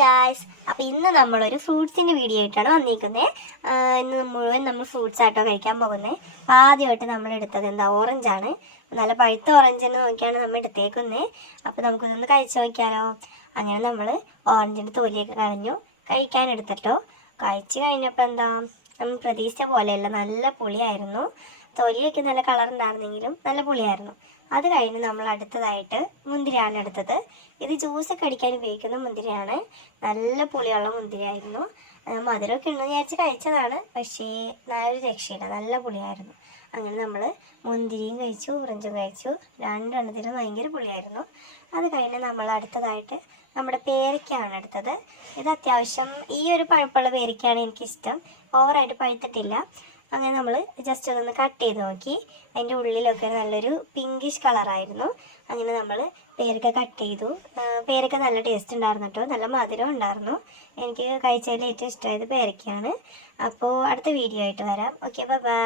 Guys, അപ്പോൾ ഇന്ന് നമ്മളൊരു ഫ്രൂട്ട്സിൻ്റെ വീഡിയോ ആയിട്ടാണ് വന്നിരിക്കുന്നത്. ഇന്ന് മുഴുവൻ നമ്മൾ ഫ്രൂട്ട്സ് ആയിട്ടോ കഴിക്കാൻ പോകുന്നത്. ആദ്യമായിട്ട് നമ്മൾ എടുത്തത് ഓറഞ്ചാണ്. നല്ല പഴുത്ത ഓറഞ്ചിന് നോക്കിയാണ് നമ്മൾ എടുത്തേക്കുന്നത്. അപ്പോൾ നമുക്കിതൊന്ന് കഴിച്ചു നോക്കിയാലോ. അങ്ങനെ നമ്മൾ ഓറഞ്ചിൻ്റെ തൊലിയൊക്കെ കളഞ്ഞു കഴിക്കാനെടുത്തിട്ടോ. കഴിച്ച് കഴിഞ്ഞപ്പോൾ നമ്മൾ പ്രതീക്ഷിച്ച പോലെയല്ല, നല്ല പുളിയായിരുന്നു. തൊലിയൊക്കെ നല്ല കളർ ഉണ്ടായിരുന്നെങ്കിലും നല്ല പുളിയായിരുന്നു. അത് കഴിഞ്ഞ് നമ്മൾ അടുത്തതായിട്ട് മുന്തിരിയാണ് എടുത്തത്. ഇത് ജ്യൂസൊക്കെ അടിക്കാൻ ഉപയോഗിക്കുന്ന മുന്തിരിയാണ്. നല്ല പുളിയുള്ള മുന്തിരിയായിരുന്നു. മധുരമൊക്കെ ഉണ്ടെന്ന് വിചാരിച്ച് കഴിച്ചതാണ്, പക്ഷേ നല്ലൊരു രക്ഷയില്ല, നല്ല പുളിയായിരുന്നു. അങ്ങനെ നമ്മൾ മുന്തിരിയും കഴിച്ചു, ഓറഞ്ചും കഴിച്ചു. രണ്ടെണ്ണത്തിലും ഭയങ്കര പുളിയായിരുന്നു. അത് കഴിഞ്ഞ് നമ്മൾ അടുത്തതായിട്ട് നമ്മുടെ പേരയ്ക്കാണ് എടുത്തത്. ഇത് അത്യാവശ്യം ഈ ഒരു പഴുപ്പുള്ള പേരയ്ക്കാണ് എനിക്കിഷ്ടം. ഓവറായിട്ട് പഴുത്തിട്ടില്ല. അങ്ങനെ നമ്മൾ ജസ്റ്റ് അതൊന്ന് കട്ട് ചെയ്ത് നോക്കി. അതിൻ്റെ ഉള്ളിലൊക്കെ നല്ലൊരു പിങ്കിഷ് കളറായിരുന്നു. അങ്ങനെ നമ്മൾ പേരക്ക കട്ട് ചെയ്തു. പേരക്ക നല്ല ടേസ്റ്റ് ഉണ്ടായിരുന്നു കേട്ടോ, നല്ല മധുരം ഉണ്ടായിരുന്നു. എനിക്ക് കഴിച്ചതിൽ ഏറ്റവും ഇഷ്ടമായത് പേരക്കയാണ്. അപ്പോൾ അടുത്ത വീഡിയോ ആയിട്ട് വരാം. Okay, by.